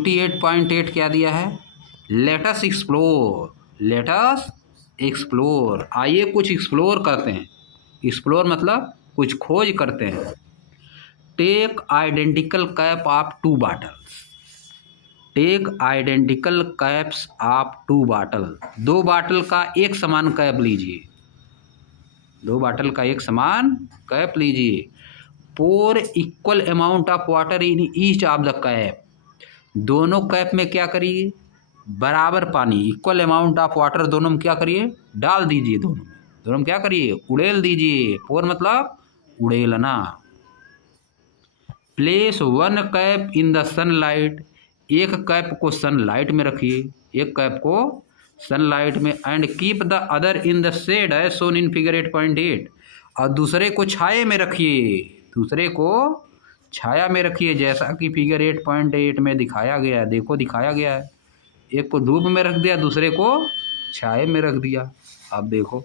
48.8 क्या दिया है, लेटस एक्सप्लोर, लेटस एक्सप्लोर, आइए कुछ एक्सप्लोर करते हैं। एक्सप्लोर मतलब कुछ खोज करते हैं। Take identical cap of 2 bottles, take identical caps of 2 bottle, 2 bottle का एक समान कैप लीजिए, 2 बॉटल का एक समान कैप लीजिए। Pour equal amount of water in each of the cap, दोनों कैप में क्या करिए, बराबर पानी, इक्वल अमाउंट ऑफ वाटर दोनों में क्या करिए, डाल दीजिए, दोनों में क्या करिए, उड़ेल दीजिए। पोर मतलब उड़ेलना। Place 1 cap in the sunlight, एक कैप को सनलाइट में रखिए, एक कैप को सनलाइट में। And keep the other in the shade है सोन इन फिगर 8.8, और दूसरे को छाये में रखिए, दूसरे को छाया में रखिए, जैसा कि फिगर 8.8 में दिखाया गया है। देखो दिखाया गया है, एक को धूप में रख दिया, दूसरे को छाये में रख दिया। आप देखो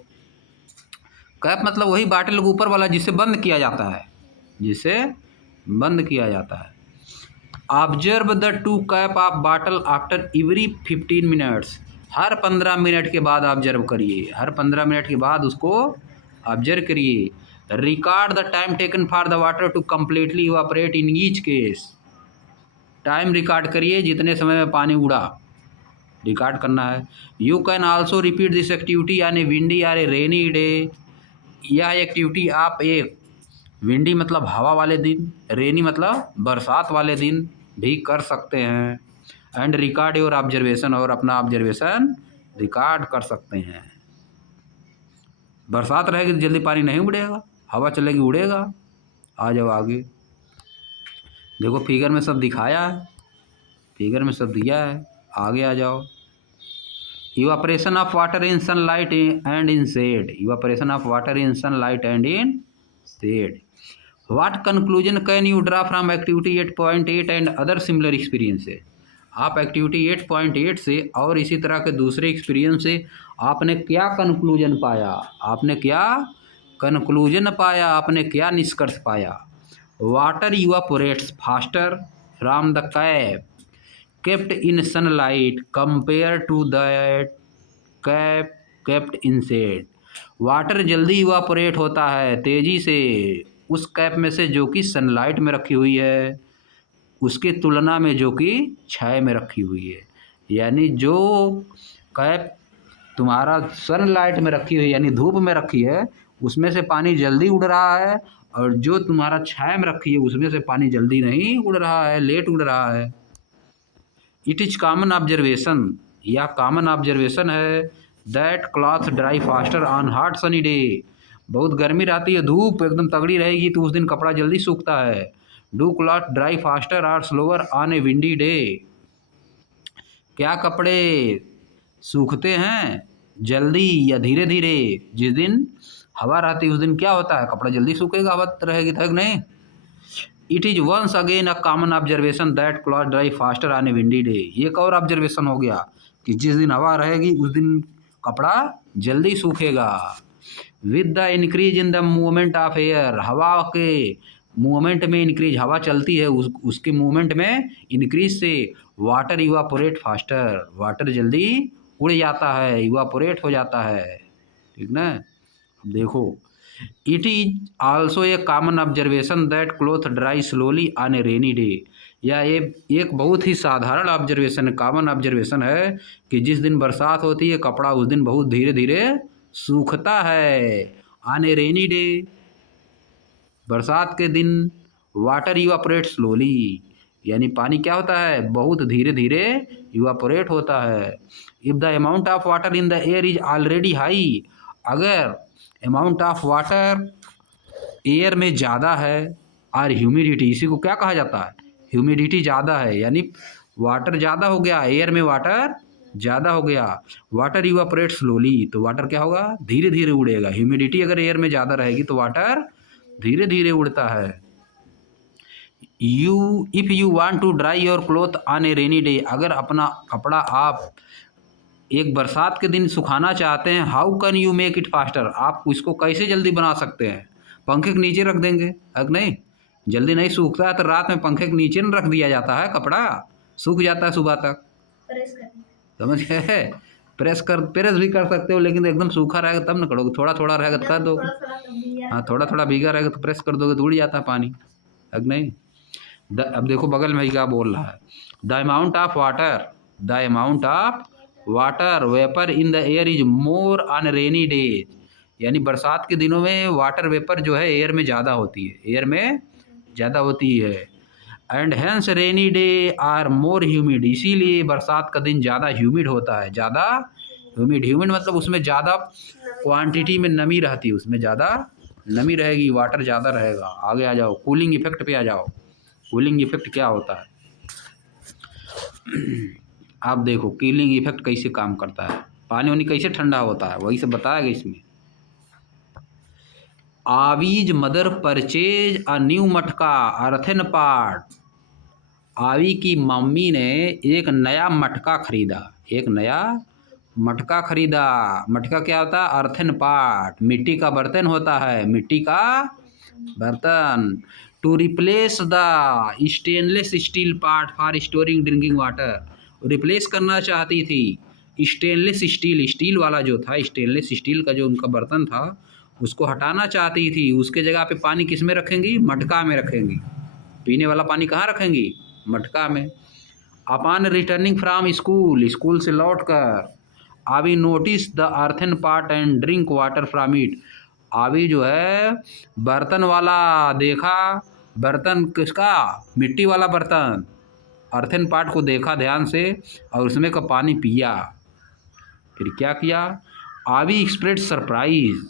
कैप मतलब वही बाटल के ऊपर वाला जिसे बंद किया जाता है, जिसे बंद किया जाता है। Observe the 2 cap of bottle after every 15 minutes, her 15 minute के बाद ऑब्जर्व करिए, हर 15 मिनट के बाद उसको ऑब्जर्व करिए। Record the time taken for the water to completely evaporate in each case, time record करिए जितने समय में पानी उड़ा, रिकॉर्ड करना है। You can also repeat this activity on a windy or a rainy day, यह एक्टिविटी आप एक विंडी मतलब हवा वाले दिन, रेनी मतलब बरसात वाले दिन भी कर सकते हैं। एंड रिकॉर्ड योर ऑब्जर्वेशन, और अपना ऑब्जर्वेशन रिकॉर्ड कर सकते हैं। बरसात रहेगी तो जल्दी पानी नहीं उड़ेगा, हवा चलेगी उड़ेगा। आ जाओ आगे, देखो फिगर में सब दिखाया है, फिगर में सब दिया है, आगे आ जाओ। Evaporation of water in sunlight and in shade, evaporation of water in sunlight and in shade. What conclusion can you draw from activity 8.8 and other similar experiences? आप एक्टिविटी 8.8 से और इसी तरह के दूसरे एक्सपीरियंस से आपने क्या कंक्लूजन पाया, आपने क्या कंक्लूजन पाया, आपने क्या निष्कर्ष पाया। Water evaporates faster from the cap kept in sunlight compared to that cap kept in shade, water जल्दी इवापोरेट होता है तेजी से उस कैप में से जो कि सनलाइट में रखी हुई है, उसके तुलना में जो कि छाया में रखी हुई है। यानी जो कैप तुम्हारा सनलाइट में रखी हुई यानी धूप में रखी है, उसमें से पानी जल्दी उड़ रहा है, और जो तुम्हारा छाया में रखी है उसमें से पानी जल्दी नहीं उड़ रहा है, लेट उड़ रहा है। इट इज कॉमन ऑब्जर्वेशन, या कॉमन ऑब्जर्वेशन है that cloth dry faster on hot sunny day, बहुत गर्मी रहती है, धूप एकदम तगड़ी रहेगी तो उस दिन कपड़ा जल्दी सूखता है। डू क्लॉथ ड्राई फास्टर और slower on a windy day, क्या कपड़े सूखते हैं जल्दी या धीरे धीरे, जिस दिन हवा रहती है उस दिन क्या होता है, कपड़ा जल्दी सूखेगा, हवा रहेगी तक नहीं। It is once again a common observation that cloth dry faster on a windy day, एक और ऑब्जर्वेशन हो गया कि जिस दिन हवा रहेगी उस दिन कपड़ा जल्दी सूखेगा। With the increase in the movement of air, हवा के मूवमेंट में इंक्रीज, हवा चलती है उसके मूवमेंट में इंक्रीज से वाटर इवापोरेट फास्टर, वाटर जल्दी उड़ जाता है, इवापोरेट हो जाता है, ठीक ना। अब देखो it is also a common observation that cloth dry slowly on a rainy day, या ये एक बहुत ही साधारण ऑब्जर्वेशन, कॉमन ऑब्जर्वेशन है कि जिस दिन बरसात होती है कपड़ा उस दिन बहुत धीरे धीरे सूखता है। ऑन ए रेनी डे, बरसात के दिन वाटर इवापोरेट स्लोली, यानी पानी क्या होता है, बहुत धीरे धीरे इवापोरेट होता है। If the amount of water in the air is already high, अगर अमाउंट ऑफ वाटर एयर में ज़्यादा है, और ह्यूमिडिटी, इसी को क्या कहा जाता है, ह्यूमिडिटी ज़्यादा है, यानी वाटर ज़्यादा हो गया, एयर में वाटर ज़्यादा हो गया। वाटर इवापोरेट स्लोली, तो वाटर क्या होगा, धीरे धीरे उड़ेगा। ह्यूमिडिटी अगर एयर में ज़्यादा रहेगी तो वाटर धीरे धीरे उड़ता है। If you want to dry your cloth on a rainy day, अगर अपना कपड़ा आप एक बरसात के दिन सुखाना चाहते हैं, how can you make it faster, आप इसको कैसे जल्दी बना सकते हैं, पंखे के नीचे रख देंगे, अगर नहीं जल्दी नहीं सूखता है तो रात में पंखे के नीचे न रख दिया जाता है कपड़ा, सूख जाता है सुबह तक। समझ गए? प्रेस भी कर सकते हो, लेकिन एकदम सूखा रहेगा तब ना करोगे, थोड़ा थोड़ा रहेगा तो कर दोगे। हाँ, थोड़ा थोड़ा भीगा रहेगा तो प्रेस कर दोगे तो उड़ जाता है पानी, है कि नहीं? अब देखो बगल में ही क्या बोल रहा है, the amount of water vapour in the air is more on rainy days, यानी बरसात के दिनों में वाटर वेपर जो है एयर में ज़्यादा होती है, एयर में ज़्यादा होती है। And hence rainy day are more humid, इसीलिए बरसात का दिन ज़्यादा ह्यूमिड होता है, ज़्यादा ह्यूमिड मतलब उसमें ज़्यादा क्वांटिटी में नमी रहती है, उसमें ज़्यादा नमी रहेगी, वाटर ज़्यादा रहेगा। आगे आ जाओ, कूलिंग इफेक्ट पे आ जाओ। कूलिंग इफेक्ट क्या होता है? आप देखो कूलिंग इफेक्ट कैसे काम करता है, पानी वानी कैसे ठंडा होता है, वही सब बताएगा इसमें। आवीज मदर परचेज अ न्यू मटका अर्थन पार्ट, आवी की मम्मी ने एक नया मटका खरीदा, एक नया मटका खरीदा। मटका क्या होता है? अर्थन पार्ट, मिट्टी का बर्तन होता है, मिट्टी का बर्तन। To replace the stainless steel part for storing drinking water, replace करना चाहती थी स्टेनलेस स्टील, स्टील वाला जो था, स्टेनलेस स्टील का जो उनका बर्तन था उसको हटाना चाहती थी। उसके जगह पे पानी किस में रखेंगी? मटका में रखेंगी। पीने वाला पानी कहाँ रखेंगी? मटका में। Upon returning from school, school से लौट कर आवी notice the earthen part and drink water from it, आवी जो है बर्तन वाला देखा, बर्तन किसका? मिट्टी वाला बर्तन, अर्थन पार्ट को देखा ध्यान से और उसमें का पानी पिया। फिर क्या किया? आवी एक्सप्रेस सरप्राइज,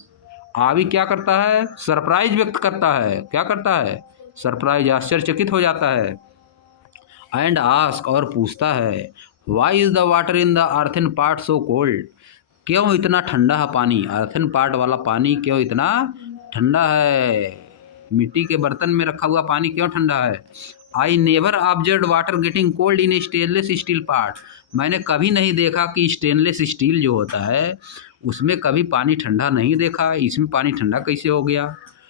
आवी क्या करता है? सरप्राइज व्यक्त करता है। क्या करता है? सरप्राइज, आश्चर्यचकित हो जाता है। एंड आस्क, और पूछता है, why is the water in the earthen part so cold, क्यों इतना ठंडा है पानी, अर्थन पार्ट वाला पानी क्यों इतना ठंडा है, मिट्टी के बर्तन में रखा हुआ पानी क्यों ठंडा है? I never observe water getting cold in stainless steel part, मैंने कभी नहीं देखा कि स्टेनलेस स्टील जो होता है उसमें कभी पानी ठंडा नहीं देखा, इसमें पानी ठंडा कैसे हो गया?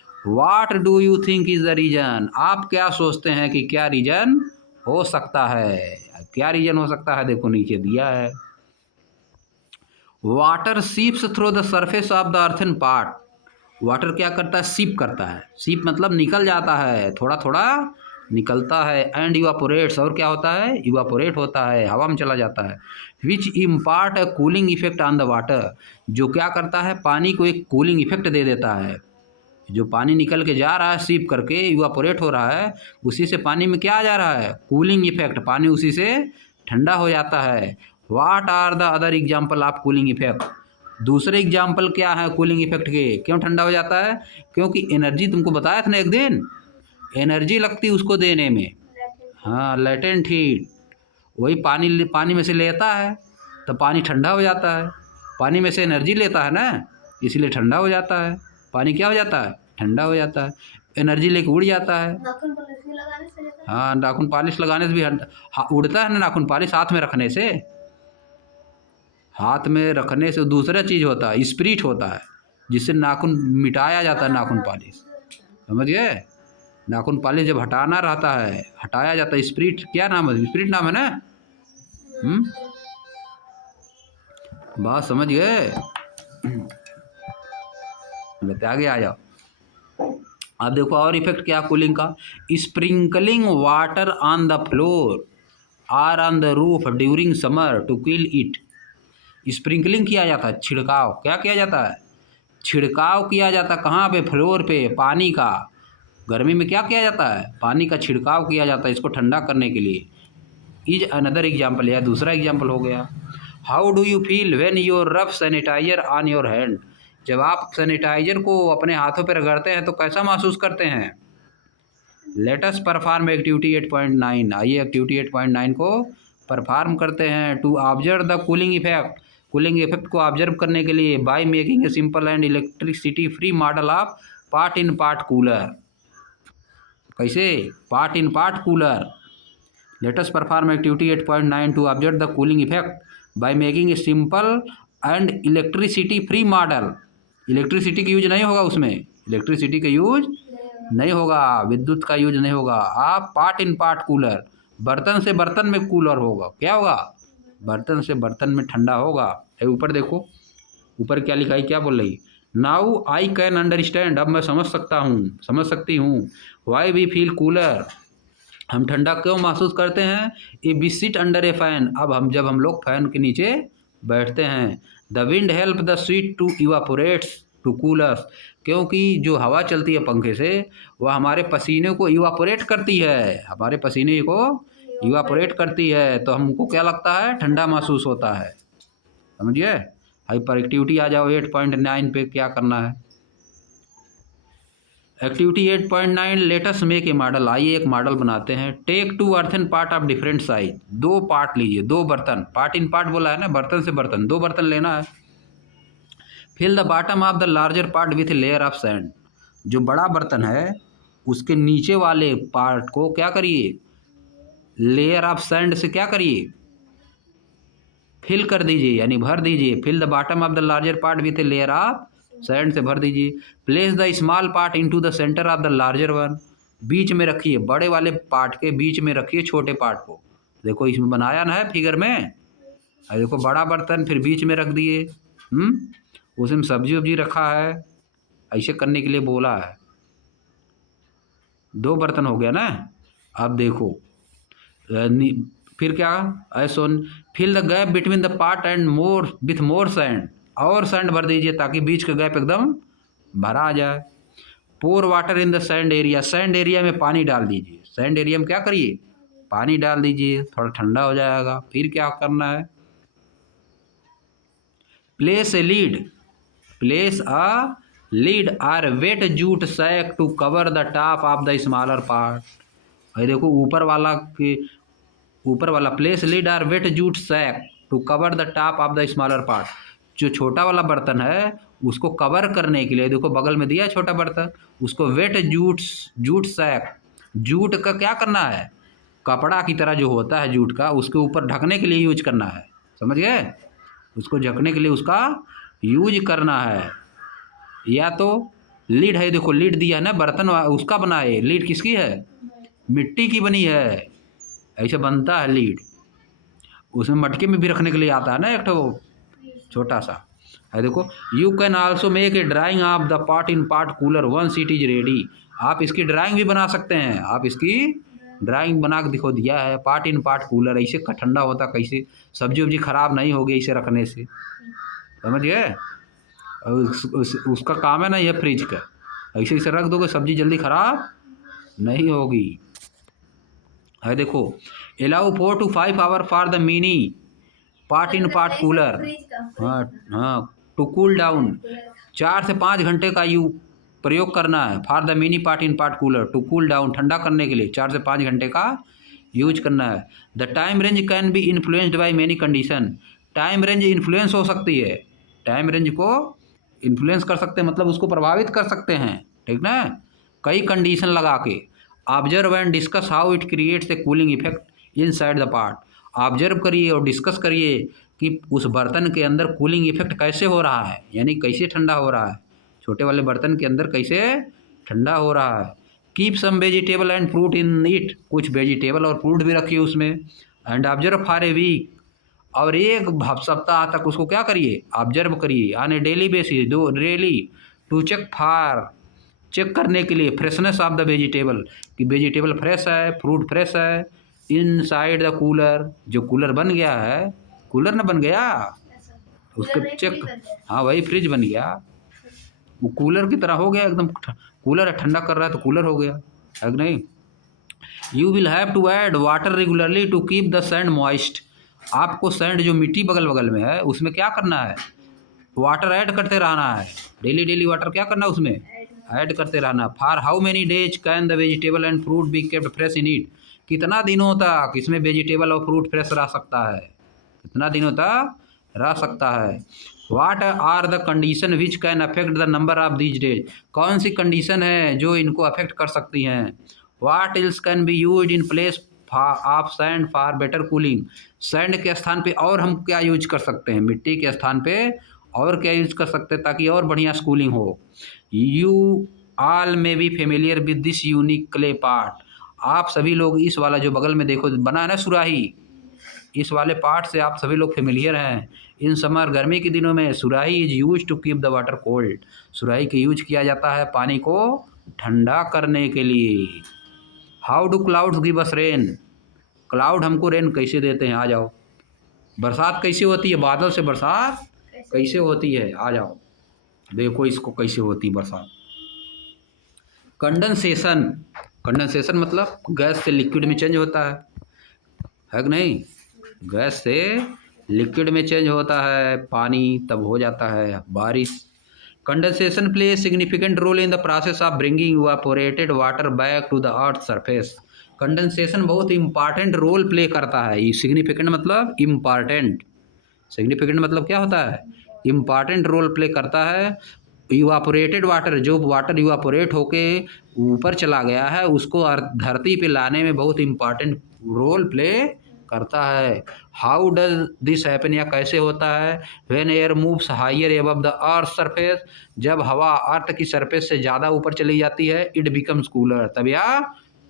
What do you think is the reason, आप क्या सोचते हैं कि क्या रीजन हो सकता है? क्या रीजन हो सकता है? देखो नीचे दिया है, water seeps through the surface of the earthen pot, water क्या करता है? सीप करता है, सीप मतलब निकल जाता है, थोड़ा थोड़ा निकलता है। एंड इवापोरेट्स, और क्या होता है? इवापोरेट होता है, हवा में चला जाता है। Which impart a cooling effect on the water, जो क्या करता है? पानी को एक कूलिंग इफेक्ट दे देता है। जो पानी निकल के जा रहा है सीप करके, इवापोरेट हो रहा है, उसी से पानी में क्या आ जा रहा है? कूलिंग इफेक्ट, पानी उसी से ठंडा हो जाता है। What are the other example of cooling effect, दूसरे एग्जाम्पल क्या है कूलिंग इफेक्ट के? क्यों ठंडा हो जाता है? क्योंकि एनर्जी, तुमको बताया था ना एक दिन, एनर्जी लगती है उसको देने में। हाँ, लेटेंट हीट, वही पानी में से लेता है तो पानी ठंडा हो जाता है, पानी में से एनर्जी लेता है ना, इसलिए ठंडा हो जाता है। पानी क्या हो जाता है? ठंडा हो जाता है, एनर्जी लेके उड़ जाता है। हाँ, नाखून पॉलिश लगाने से भी उड़ता है ना नाखून पॉलिश, हाथ में रखने से, हाथ में रखने से दूसरा चीज़ होता है, स्पिरिट होता है, जिससे नाखून मिटाया जाता है, नाखून पॉलिश, समझ गए? नाखून पॉलिश जब हटाना रहता है, हटाया जाता है, स्पिरिट, क्या नाम है? स्पिरिट नाम है ना। बात समझ गए? आगे आ जाओ। अब देखो और इफेक्ट क्या कूलिंग का, sprinkling water on the floor or on the roof during summer to cool it, sprinkling किया जाता है, छिड़काव, क्या किया जाता है? छिड़काव किया जाता है, कहाँ पे? फ्लोर पे, पानी का। गर्मी में क्या किया जाता है? पानी का छिड़काव किया जाता है इसको ठंडा करने के लिए। इज अनदर एग्जाम्पल, या दूसरा एग्जाम्पल हो गया। How do you feel when your rub sanitizer on your hand, जब आप सैनिटाइजर को अपने हाथों पर रगड़ते हैं तो कैसा महसूस करते हैं? लेटस परफॉर्म एक्टिविटी 8.9, आइए एक्टिविटी 8.9 को परफॉर्म करते हैं। To observe the cooling effect, cooling effect को ऑब्जर्व करने के लिए, by making a simple and electricity free model of pot in part cooler, कैसे? Pot in part cooler. Let's perform activity 8.9 to observe the cooling effect by making a simple and electricity free model, electricity का use नहीं होगा उसमें, electricity का use नहीं होगा, विद्युत का यूज नहीं होगा। आप पार्ट इन पार्ट कूलर बर्तन से बर्तन में कूलर होगा, क्या होगा, बर्तन से बर्तन में ठंडा होगा। ऊपर देखो, ऊपर क्या लिखा है, क्या बोल रही, नाउ आई कैन अंडरस्टैंड, अब मैं समझ सकता हूँ, समझ सकती हूँ, वाई वी फील कूलर, हम ठंडा क्यों महसूस करते हैं, as we sit under a fan, अब जब हम लोग फैन के नीचे बैठते हैं, the wind help the sweat to evaporates to coolers, क्योंकि जो हवा चलती है पंखे से वह हमारे पसीने को इवापोरेट करती है, हमारे पसीने को इवापोरेट करती है, तो हमको क्या लगता है, ठंडा महसूस होता है, समझिए। हाइपर एक्टिविटी आ जाओ 8.9 पे, क्या करना है, activity 8.9, let us make a model, आइए एक मॉडल बनाते हैं। Take 2 earthen part of different size, 2 part लीजिए, 2 बर्तन, पार्ट इन पार्ट बोला है ना, बर्तन से बर्तन, 2 बर्तन लेना है। Fill the bottom of the larger part with layer of sand, जो बड़ा बर्तन है उसके नीचे वाले पार्ट को क्या करिए, लेयर ऑफ सैंड से क्या करिए, फिल कर दीजिए, यानी भर दीजिए। Fill the bottom of the larger part with a layer of sand से भर दीजिए। Place the small pot into the centre of the larger one, बीच में रखिए, बड़े वाले पार्ट के बीच में रखिए छोटे पार्ट को, देखो इसमें बनाया ना है फिगर में, और देखो बड़ा बर्तन फिर बीच में रख दिए, उसमें सब्जी वब्जी रखा है, ऐसे करने के लिए बोला है। 2 बर्तन हो गया ना। अब देखो फिर क्या, also fill the gap between the part and more with more sand, और सैंड भर दीजिए ताकि बीच का गैप एकदम भरा आ जाए। Pour water in the sand area, sand area में पानी डाल दीजिए, सैंड एरिया में क्या करिए, पानी डाल दीजिए, थोड़ा ठंडा हो जाएगा। फिर क्या करना है, place a lid, place a lid or wet jute sack to cover the top of the smaller part, भाई देखो ऊपर वाला के ऊपर वाला, place lid or wet jute sack to cover the top of the smaller part, जो छोटा वाला बर्तन है उसको कवर करने के लिए, देखो बगल में दिया है छोटा बर्तन, उसको वेट जूट सैक, जूट का क्या करना है, कपड़ा की तरह जो होता है जूट का, उसके ऊपर ढकने के लिए यूज करना है, समझ गए, उसको ढकने के लिए उसका यूज करना है। या तो लीड है, देखो लीड दिया है ना, बर्तन उसका बना है, लीड किसकी है, मिट्टी की बनी है, ऐसे बनता है लीड, उसमें मटके में भी रखने के लिए आता है ना एक तो छोटा सा है, देखो। You can also make a drawing of the part in part cooler once it is ready, आप इसकी ड्राइंग भी बना सकते हैं, आप इसकी ड्राइंग बना के दिखो, दिया है पार्ट इन पार्ट कूलर, ऐसे ठंडा होता, कैसे सब्जी वब्जी खराब नहीं होगी इसे रखने से, समझ गए। उसका काम है ना ये फ्रिज का, ऐसे इसे रख दोगे सब्जी जल्दी खराब नहीं होगी, है देखो। Allow 4 to 5 hour for the mini part in part cooler, हाँ हाँ, टू कूल डाउन, 4 से 5 घंटे का प्रयोग करना है, for the mini part in part cooler to cool down, ठंडा करने के लिए 4 से 5 घंटे का यूज करना है। The time range can be influenced by many condition, time range influence हो सकती है, टाइम रेंज को इन्फ्लुएंस कर सकते हैं, मतलब उसको प्रभावित कर सकते हैं, ठीक ना, कई कंडीशन लगा के। Observe and discuss how it creates a cooling effect inside the part, observe करिए और डिस्कस करिए कि उस बर्तन के अंदर कूलिंग इफेक्ट कैसे हो रहा है, यानी कैसे ठंडा हो रहा है, छोटे वाले बर्तन के अंदर कैसे ठंडा हो रहा है। Keep some vegetable and fruit in it, कुछ वेजिटेबल और फ्रूट भी रखिए उसमें। And observe for a week, और एक सप्ताह तक उसको क्या करिए, ऑब्जर्व करिए, ऑन ए डेली बेसिस, दो डेली, टू चेक करने के लिए फ्रेशनेस ऑफ द वेजिटेबल, कि वेजिटेबल फ्रेश है, फ्रूट फ्रेश है, इनसाइड द कूलर, जो कूलर बन गया है, कूलर ना बन गया उसको चेक, हाँ वही फ्रिज बन गया, वो कूलर की तरह हो गया एकदम, कूलर ठंडा कर रहा है तो कूलर हो गया, है कि नहीं। You will have to add water regularly to keep the sand moist, आपको सैंड जो मिट्टी बगल बगल में है उसमें क्या करना है, वाटर ऐड करते रहना है, डेली डेली वाटर क्या करना है उसमें ऐड करते रहना। For how many days can the vegetable and fruit be kept fresh in it, कितना दिनों तक इसमें वेजिटेबल और फ्रूट फ्रेश रह सकता है, कितना दिनों तक रह सकता है। What are the condition which can affect the number of these days, कौन सी कंडीशन है जो इनको अफेक्ट कर सकती हैं। What else can be use in place of sand for better cooling, sand के स्थान पे और हम क्या यूज कर सकते हैं, मिट्टी के स्थान पे और क्या यूज कर सकते हैं ताकि और बढ़िया कूलिंग हो। You all may be familiar with this unique clay part, आप सभी लोग इस वाला जो बगल में देखो बना है ना सुराही, इस वाले पार्ट से आप सभी लोग फेमिलियर हैं। इन समर गर्मी के दिनों में surahi is use to keep the water cold. सुराही का यूज किया जाता है पानी को ठंडा करने के लिए। How do clouds give us rain. Cloud हमको रेन कैसे देते हैं, आ जाओ। बरसात कैसे होती है, बादल से बरसात कैसे होती है, आ जाओ देखो इसको कैसे होती बरसात। कंडेंसेशन, कंडेंसेशन मतलब गैस से लिक्विड में चेंज होता है कि नहीं, गैस से लिक्विड में चेंज होता है पानी, तब हो जाता है बारिश। Condensation play significant role in the process of bringing evaporated water back to the earth surface. Condensation बहुत इंपॉर्टेंट रोल प्ले करता है। सिग्निफिकेंट मतलब इम्पॉर्टेंट, सिग्निफिकेंट मतलब क्या होता है, इम्पॉर्टेंट रोल प्ले करता है। इवापोरेटेड वाटर, जो वाटर इवापोरेट होके ऊपर चला गया है उसको धरती पे लाने में बहुत इम्पॉर्टेंट रोल प्ले करता है। हाउ डज दिस हैपन, या कैसे होता है। When air moves higher above the earth surface, जब हवा अर्थ की सरफेस से ज़्यादा ऊपर चली जाती है, इट बिकम्स कूलर, तब यह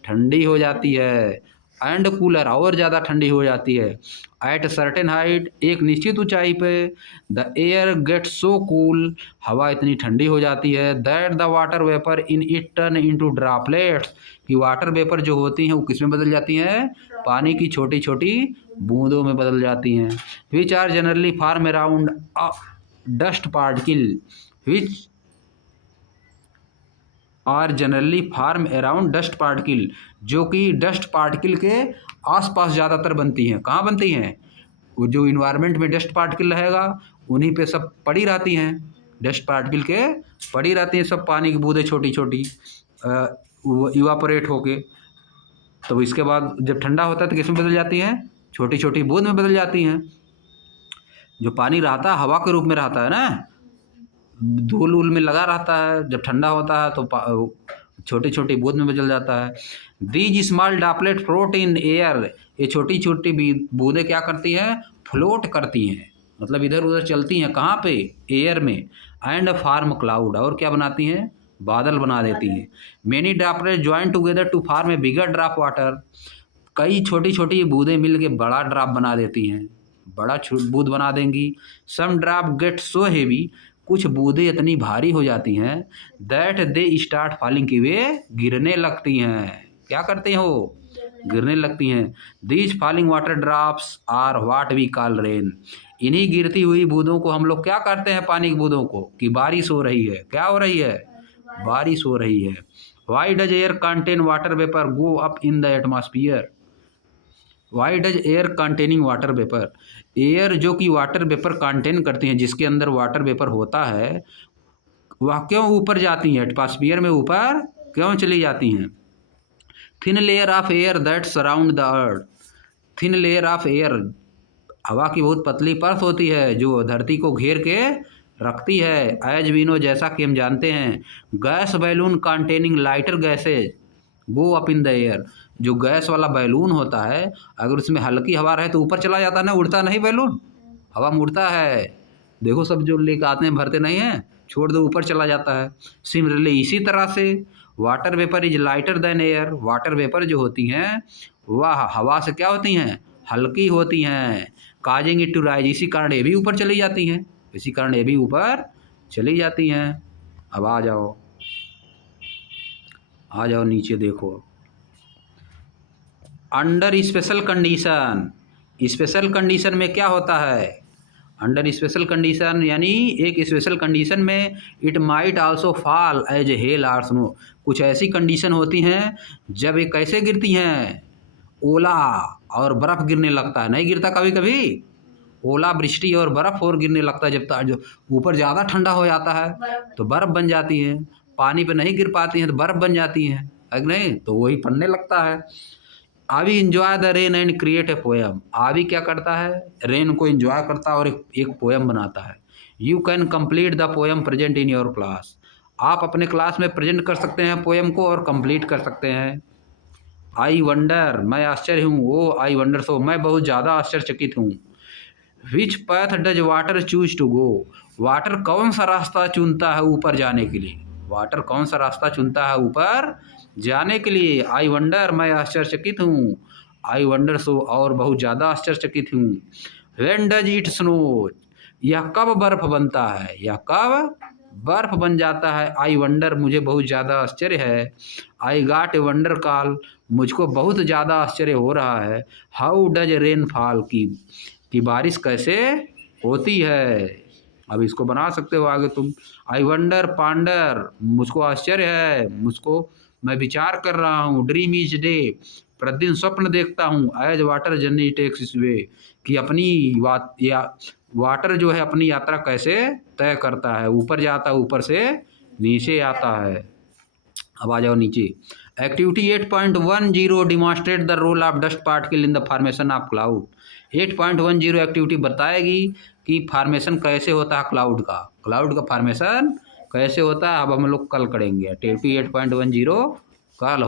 ठंडी हो जाती है। एंड कूलर, और ज़्यादा ठंडी हो जाती है। एट सर्टेन हाइट, एक निश्चित ऊंचाई पे, the air gets so cool, हवा इतनी ठंडी हो जाती है, that the water vapour in it turn into droplets, कि वाटर वेपर जो होती हैं वो किस में बदल जाती हैं, पानी की छोटी छोटी बूंदों में बदल जाती हैं। Which are generally form around dust particle, which are generally form around dust particle, जो कि डस्ट पार्टिकल के आसपास ज़्यादातर बनती हैं। कहाँ बनती हैं, वो जो इन्वायरमेंट में डस्ट पार्टिकल रहेगा उन्हीं पे सब पड़ी रहती हैं, डस्ट पार्टिकल के पड़ी रहती हैं सब, पानी की बूंदें छोटी छोटी इवापोरेट होके। तो इसके बाद जब ठंडा होता है तो किस में बदल जाती हैं, छोटी छोटी बूंद में बदल जाती हैं। जो पानी रहता है हवा के रूप में रहता है ना, धूल उल में लगा रहता है, जब ठंडा होता है तो छोटी छोटी बूंद में बदल जाता है। These small droplet float in air, ये छोटी छोटी बूंदें क्या करती हैं, फ्लोट करती हैं, मतलब इधर उधर चलती हैं, कहाँ पे, एयर में। एंड फॉर्म क्लाउड, और क्या बनाती हैं, बादल बना देती हैं। Many droplet join together to form a bigger drop water, कई छोटी छोटी बूंदें मिल के बड़ा ड्रॉप बना देती हैं, बड़ा बूंद बना देंगी। सम ड्रॉप गेट सो हेवी, कुछ बूंदें इतनी भारी हो जाती हैं, दैट दे स्टार्ट फॉलिंग, की वे गिरने लगती हैं। क्या करते हैं वो, गिरने लगती हैं। These falling water drops are what we call rain, इन्हीं गिरती हुई बूंदों को हम लोग क्या करते हैं, पानी की बूंदों को, कि बारिश हो रही है, क्या हो रही है, बारिश हो रही है। Why does air contain water vapour go up in the atmosphere, why does air containing water vapour, air जो कि वाटर वेपर कंटेन करती हैं, जिसके अंदर वाटर वेपर होता है, वह क्यों ऊपर जाती हैं, एटमॉस्फियर में ऊपर क्यों चली जाती हैं। Thin layer of air that surround the earth, thin layer of air, हवा की बहुत पतली परत होती है जो धरती को घेर के रखती है। एज वी नो, जैसा कि हम जानते हैं, gas balloon containing lighter gases go up in the air, जो गैस वाला बैलून होता है अगर उसमें हल्की हवा रहे तो ऊपर चला जाता है ना, उड़ता नहीं बैलून, हवा में उड़ता है। देखो सब जो लेकर आते हैं भरते नहीं हैं, छोड़ दो ऊपर चला जाता है। सिमिलरली इसी तरह से water vapour is lighter than air, water vapour जो होती हैं वह हवा से क्या होती हैं, हल्की होती हैं। काजिंग इट टू राइज, इसी कारण ये भी ऊपर चली जाती हैं, इसी कारण ये भी ऊपर चली जाती हैं। अब आ जाओ, आ जाओ नीचे देखो। Under special condition, special condition में क्या होता है, अंडर स्पेशल कंडीशन यानी एक स्पेशल कंडीशन में it might also fall as hail or snow, कुछ ऐसी कंडीशन होती हैं जब ये कैसे गिरती हैं, ओला और बर्फ़ गिरने लगता है, नहीं गिरता कभी कभी, ओला वृष्टि और बर्फ़ और गिरने लगता है, जब जो ऊपर ज़्यादा ठंडा हो जाता है तो बर्फ़ बन जाती है, पानी पे नहीं गिर पाती हैं तो बर्फ़ बन जाती हैं, अगर नहीं तो वही पड़ने लगता है। आवी enjoy the rain and create a poem, आवी क्या करता है, रेन को इंजॉय करता है और एक पोएम बनाता है। You can complete the poem present in your class, आप अपने क्लास में प्रेजेंट कर सकते हैं पोएम को और कंप्लीट कर सकते हैं। आई वंडर, मैं आश्चर्य हूँ, ओ आई वंडर, सो मैं बहुत ज़्यादा आश्चर्यचकित हूँ। Which path does water choose to go, water कौन सा रास्ता चुनता है ऊपर जाने के लिए, वाटर कौन सा रास्ता चुनता है ऊपर जाने के लिए। आई वंडर, मैं आश्चर्यचकित हूँ। आई वंडर सो, और बहुत ज़्यादा आश्चर्यचकित हूँ। व्हेन डज इट स्नो, यह कब बर्फ बनता है, यह कब बर्फ बन जाता है। आई वंडर, मुझे बहुत ज़्यादा आश्चर्य है। I got a wonder call, मुझको बहुत ज़्यादा आश्चर्य हो रहा है। हाउ डज रेन फॉल, की बारिश कैसे होती है। अब इसको बना सकते हो आगे तुम। आई वंडर पांडर, मुझको आश्चर्य है, मुझको, मैं विचार कर रहा हूँ। ड्रीम इज डे, प्रतिदिन स्वप्न देखता हूँ। एज वाटर जर्नी टेक्स इस वे, कि अपनी वाटर जो है अपनी यात्रा कैसे तय करता है, ऊपर जाता है, ऊपर से नीचे आता है। अब आ जाओ नीचे। Activity 8.10 demonstrate the role of dust particle in the formation of cloud. 8.10 activity बताएगी कि फॉर्मेशन कैसे होता है क्लाउड का फॉर्मेशन कैसे होता है। अब हम लोग कल करेंगे एक्टिविटी 8.10 कल।